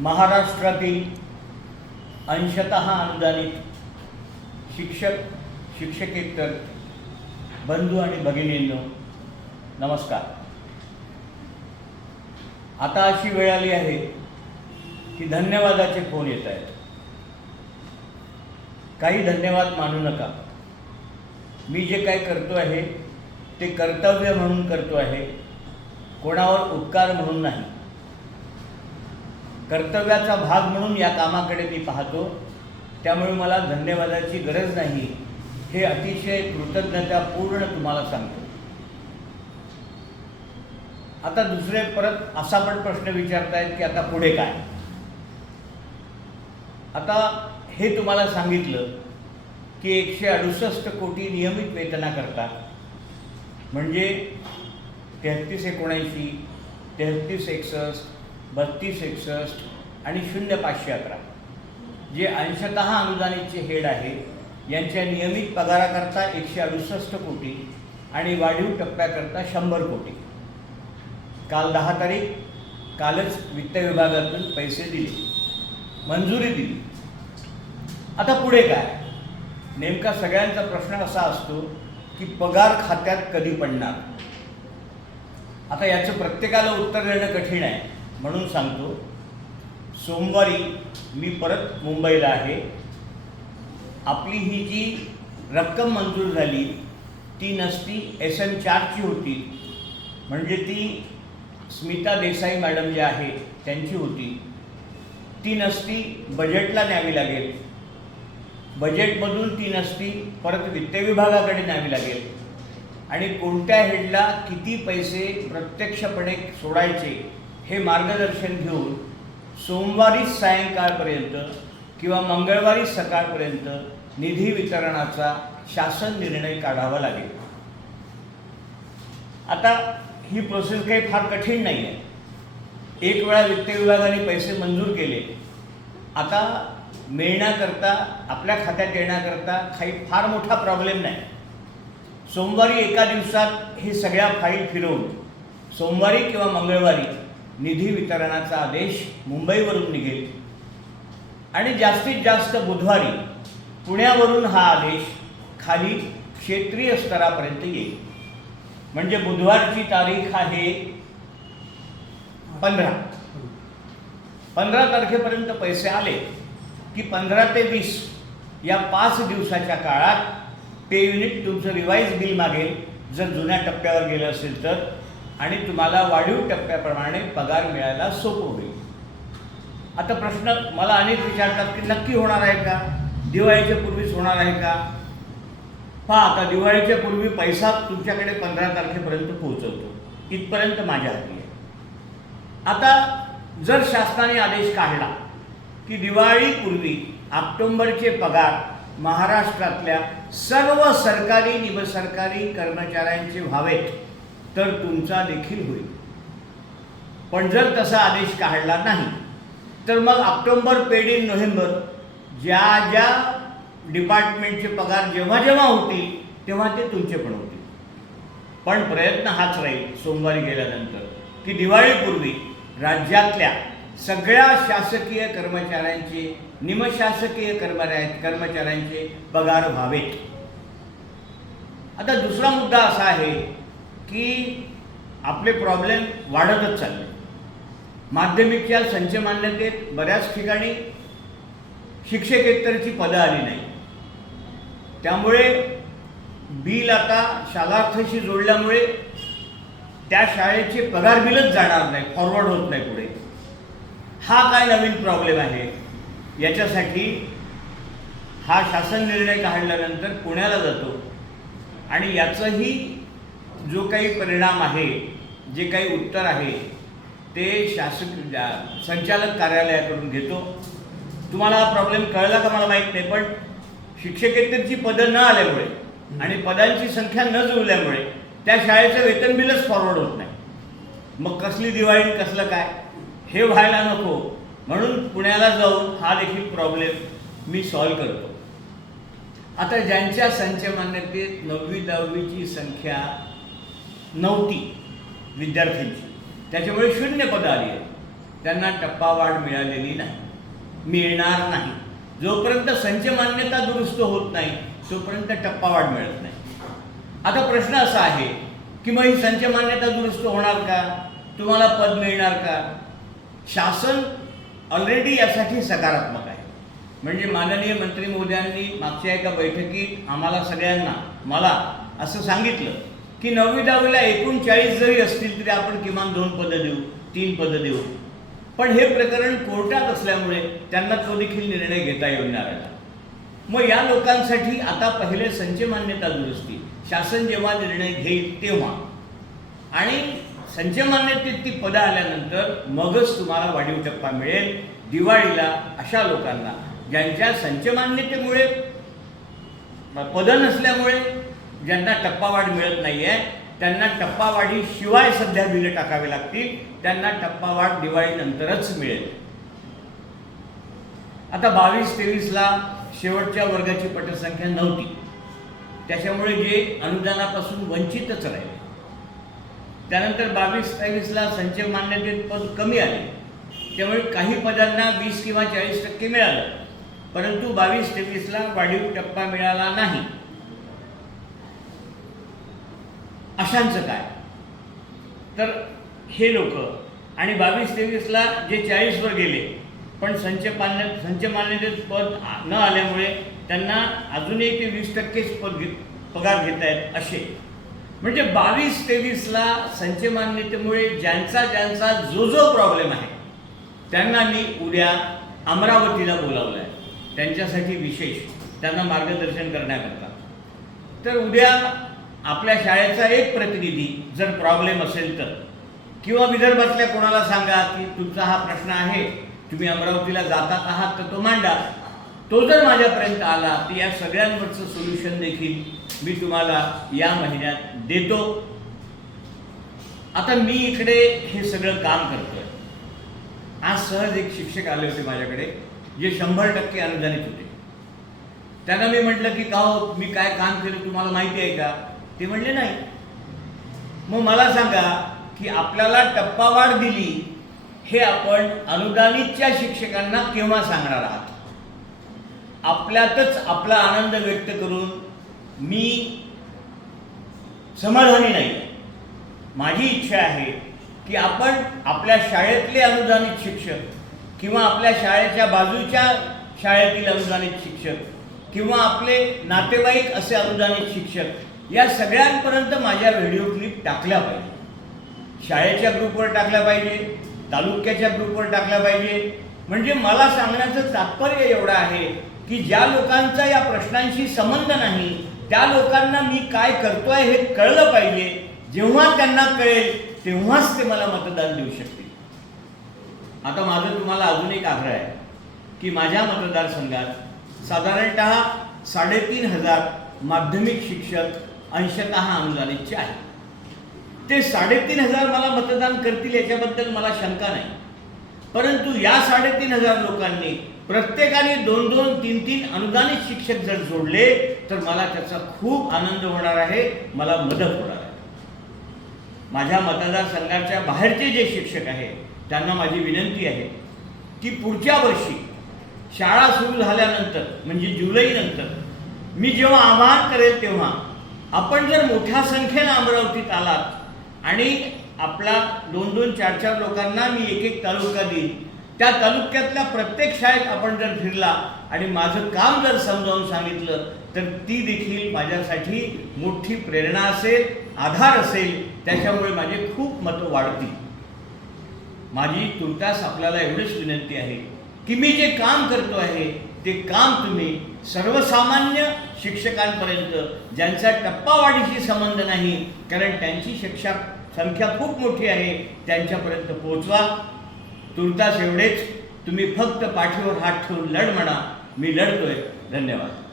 महाराष्ट्रातील अंशतः अनुदानित शिक्षक शिक्षकेतर बंधू आणि भगिनींनो नमस्कार. आता अशी वेळ आली आहे की धन्यवादाचे फोन येत आहेत. काही धन्यवाद मानू नका. मी जे काय करतो आहे ते कर्तव्य म्हणून करतो आहे. कोणावर उपकार म्हणून नाही. कर्तव्याचा भाग म्हणून या कामाकडे मी पाहतो. त्यामुळे मला धन्यवादाची गरज नाही. हे अतिशय कृतज्ञतापूर्ण तुम्हाला सांगतो. आता दुसरे परत असा पण प्रश्न विचारतायत की आता पुढे काय? आता हे तुम्हाला सांगितलं की एकशे अडुसष्ट कोटी नियमित वेतनाकरता म्हणजे तेहत्तीस एकोणऐंशी तेहत्तीस एकसष्ट बत्तीस एकसष्ट आणि शून्य पाचशे अकरा. जे अंशतः अनुदानितचे हेड आहे यांच्या नियमित पगाराकरता एकशे अडुसष्ट कोटी आणि वाढीव टप्प्याकरता शंभर कोटी. काल दहा तारीख कालच वित्त विभागातून पैसे दिले. मंजुरी दिली. आता पुढे काय? नेमका सगळ्यांचा प्रश्न असा असतो की पगार खात्यात कधी पडणार? आता याचं प्रत्येकाला उत्तर देणं कठीण आहे. म्हणून सांगतो सोमवारी मी परत मुंबईला आहे. आपली ही जी रक्कम मंजूर झाली ती नसती एस एम चारची होती. म्हणजे ती स्मिता देसाई मॅडम जे आहे त्यांची होती. ती नसती बजेटला न्यावी लागेल. बजेटमधून ती नसती परत वित्त विभागाकडे न्यावी लागेल. आणि कोणत्या हेडला किती पैसे प्रत्यक्षपणे सोडायचे हे मार्गदर्शन घेऊन सोमवारी सायंकाळपर्यंत किंवा मंगळवारी सकाळपर्यंत निधी वितरणाचा शासन निर्णय काढावा लागेल. आता ही प्रोसेस काही फार कठीण नाही आहे. एक वेळा वित्त विभागाने पैसे मंजूर केले. आता मिळण्याकरता आपल्या खात्यात येण्याकरता काही फार मोठा प्रॉब्लेम नाही. सोमवारी एका दिवसात हे सगळ्या फाईल फिरवून सोमवारी किंवा मंगळवारी निधी वितरणाचा आदेश मुंबईवरून निघेल. आणि जास्तीत जास्त बुधवारी पुण्यावरून हा आदेश खाली क्षेत्रीय स्तरापर्यंत येईल. म्हणजे बुधवारची तारीख आहे पंधरा. पंधरा तारखेपर्यंत पैसे आले की पंधरा ते वीस या पाच दिवसाच्या काळात पे युनिट तुमचं रिवाईज बिल मागेल. जर जुन्या टप्प्यावर गेलं असेल तर आणि तुम्हाला वाढीव टप्प्याप्रमाणे पगार मिळायला सोपं होईल. आता प्रश्न मला अनेक विचारतात की नक्की होणार आहे का? दिवाळीच्या पूर्वीच होणार आहे का? पहा आता दिवाळीच्या पूर्वी पैसा तुमच्याकडे पंधरा तारखेपर्यंत पोहोचवतो. इथपर्यंत माझ्या हाती आहे. आता जर शासनाने आदेश काढला की दिवाळीपूर्वी ऑक्टोंबरचे पगार महाराष्ट्रातल्या सर्व सरकारी निमसरकारी कर्मचाऱ्यांचे व्हावेत तर तुमचा देखील होईल. पण जर तसा आदेश काढला नाही तर मग ऑक्टोंबर पेडी नोव्हेंबर ज्या ज्या डिपार्टमेंटचे पगार जेव्हा जेव्हा होतील तेव्हा ते तुमचे पण होतील. पण प्रयत्न हाच राहील सोमवारी गेल्यानंतर की दिवाळीपूर्वी राज्यातल्या सगळ्या शासकीय कर्मचाऱ्यांचे निमशासकीय कर्मचाऱ्या कर्मचाऱ्यांचे पगार व्हावेत. आता दुसरा मुद्दा असा आहे की आपले प्रॉब्लेम वाढतच चालले. माध्यमिकच्या संच मान्यतेत बऱ्याच ठिकाणी शिक्षकेतरची पदं आली नाही त्यामुळे बिल आता शालार्थाशी जोडल्यामुळे त्या शाळेचे पगार बिलच जाणार नाही फॉरवर्ड होत नाही पुढे. हा काय नवीन प्रॉब्लेम आहे? याच्यासाठी हा शासन निर्णय काढल्यानंतर पुण्याला जातो आणि याचंही जो काही परिणाम आहे जे काही उत्तर आहे ते शासक जा- संचालक कार्यालयाकडून घेतो. तुम्हाला हा प्रॉब्लेम कळला का मला माहीत नाही पण शिक्षकेतरची पदं न आल्यामुळे आणि पदांची संख्या न जुळल्यामुळे त्या शाळेचं वेतन बिलच फॉरवर्ड होत नाही. मग कसली दिवाळी कसलं काय? हे व्हायला नको. म्हणून पुण्याला जाऊन हा देखील प्रॉब्लेम मी सॉल्व करतो. आता ज्यांच्या संचमान्यतेत नववी दहावीची संख्या नव्हती विद्यार्थ्यांची. त्याच्यामुळे शून्य पदं आली आहेत. त्यांना टप्पावाढ मिळालेली नाही. मिळणार नाही. जोपर्यंत संच मान्यता दुरुस्त होत नाही तोपर्यंत टप्पावाढ मिळत नाही. आता प्रश्न असा आहे की मग ही संच मान्यता दुरुस्त होणार का? तुम्हाला पद मिळणार का? शासन ऑलरेडी यासाठी सकारात्मक आहे. म्हणजे माननीय मंत्री महोदयांनी मागच्या एका बैठकीत आम्हाला सगळ्यांना मला असं सांगितलं की नववी दहावीला एकूण चाळीस जरी असतील तरी आपण किमान दोन पदं देऊ तीन पदं देऊ. पण हे प्रकरण कोर्टात असल्यामुळे त्यांना तो देखील निर्णय घेता येणार आला मग या लोकांसाठी आता पहिले संच मान्यता दुरुस्ती. शासन जेव्हा निर्णय घेईल तेव्हा. आणि संच मान्यतेत ती पदं आल्यानंतर मगच तुम्हाला वाढीव टप्पा मिळेल दिवाळीला अशा लोकांना ज्यांच्या संचमान्यतेमुळे पदं नसल्यामुळे ज्यांना टप्पावाढ मिळत नाही आहे त्यांना टप्पावाढीशिवाय सध्या बिलं टाकावे लागतील त्यांना टप्पावाढ दिवाळीनंतरच मिळेल. आता बावीस तेवीसला शेवटच्या वर्गाची पटसंख्या नव्हती. त्याच्यामुळे जे अनुदानापासून वंचितच राहिले. त्यानंतर बावीस तेवीसला संचय मान्यतेत पद कमी आले. त्यामुळे काही पदांना वीस किंवा चाळीस टक्के मिळालं. परंतु बावीस तेवीसला वाढीव टप्पा मिळाला नाही. अशांचं काय? तर हे लोक आणि बावीस तेवीसला जे चाळीसवर गेले पण संच मान्य संच मान्यतेत पद न आल्यामुळे त्यांना अजूनही ते वीस टक्केच पद घे पगार घेत आहेत असे. म्हणजे बावीस तेवीसला संच मान्यतेमुळे ज्यांचा ज्यांचा जो जो प्रॉब्लेम आहे त्यांना मी उद्या अमरावतीला बोलावलं आहे त्यांच्यासाठी विशेष त्यांना मार्गदर्शन करण्याकरता. तर उद्या आपल्या शाळेचा एक प्रतिनिधी जर प्रॉब्लेम असेल तर. किंवा विदर्भातल्या कोणाला सांगा की तुमचा हा प्रश्न आहे तुम्ही अमरावतीला जातात आहात तर तो मांडा. तो जर माझ्यापर्यंत आला तर या सगळ्यांवरचं सोल्युशन देखील मी तुम्हाला या महिन्यात देतो. आता मी इकडे हे सगळं काम करतोय. आज सहज एक शिक्षक आले होते माझ्याकडे जे शंभर टक्के अनुदानित होते. त्यांना मी म्हटलं की का हो मी काय काम केलं तुम्हाला माहिती आहे का? ते म्हणले नाही. मग मला सांगा की आपल्याला टप्पावाढ दिली हे आपण अनुदानितच्या शिक्षकांना केव्हा सांगणार आहात? आपल्यातच आपला आनंद व्यक्त करून मी समाधानी नाही. माझी इच्छा आहे की आपण आपल्या शाळेतले अनुदानित शिक्षक किंवा आपल्या शाळेच्या बाजूच्या शाळेतील अनुदानित शिक्षक किंवा आपले नातेवाईक असे अनुदानित शिक्षक या सगळ्यांपर्यंत माझ्या व्हिडिओ क्लिप टाकल्या पाहिजे. शाळेच्या ग्रुपवर टाकल्या पाहिजे तालुक्याच्या ग्रुपवर टाकल्या पाहिजे. म्हणजे मला सांगण्याचं तात्पर्य एवढं आहे की ज्या लोकांचा या प्रश्नांशी संबंध नाही त्या लोकांना मी काय करतोय हे कळलं पाहिजे. जेव्हा त्यांना कळेल तेव्हाच ते मला मतदान देऊ शकतील. आता माझं तुम्हाला अजून एक आग्रह आहे की माझ्या मतदारसंघात साधारणतः साडेतीन हजार माध्यमिक शिक्षक अंशतः अनुदानितचे आहे. ते साडेतीन हजार मला मतदान करतील याच्याबद्दल मला शंका नाही. परंतु या साडेतीन हजार लोकांनी प्रत्येकाने दोन दोन तीन तीन अनुदानित शिक्षक जर जोडले तर मला त्याचा खूप आनंद होणार आहे मला मदत होणार आहे. माझ्या मतदारसंघाच्या बाहेरचे जे शिक्षक आहेत त्यांना माझी विनंती आहे की पुढच्या वर्षी शाळा सुरू झाल्यानंतर म्हणजे जुलैनंतर मी जेव्हा आवाहन करेल तेव्हा आपण जर मोठ्या संख्येनं अमरावतीत आलात आणि आपला दोन दोन चार चार लोकांना मी एक एक तालुका देईन त्या तालुक्यातल्या प्रत्येक शाळेत आपण जर फिरला आणि माझं काम जर समजावून सांगितलं तर ती देखील माझ्यासाठी मोठी प्रेरणा असेल आधार असेल त्याच्यामुळे माझे खूप मतं वाढतील. माझी तुर्तास आपल्याला एवढीच विनंती आहे की मी जे काम करतो आहे ते काम तुम्ही सर्वसामान्य शिक्षकांपर्यंत ज्यांचा टप्पावाढीशी संबंध नाही कारण त्यांची शिक्षा संख्या खूप मोठी आहे त्यांच्यापर्यंत पोहोचवा. तुर्तास एवढेच. तुम्ही फक्त पाठीवर हात ठेवून लढ म्हणा. मी लढतोय. धन्यवाद.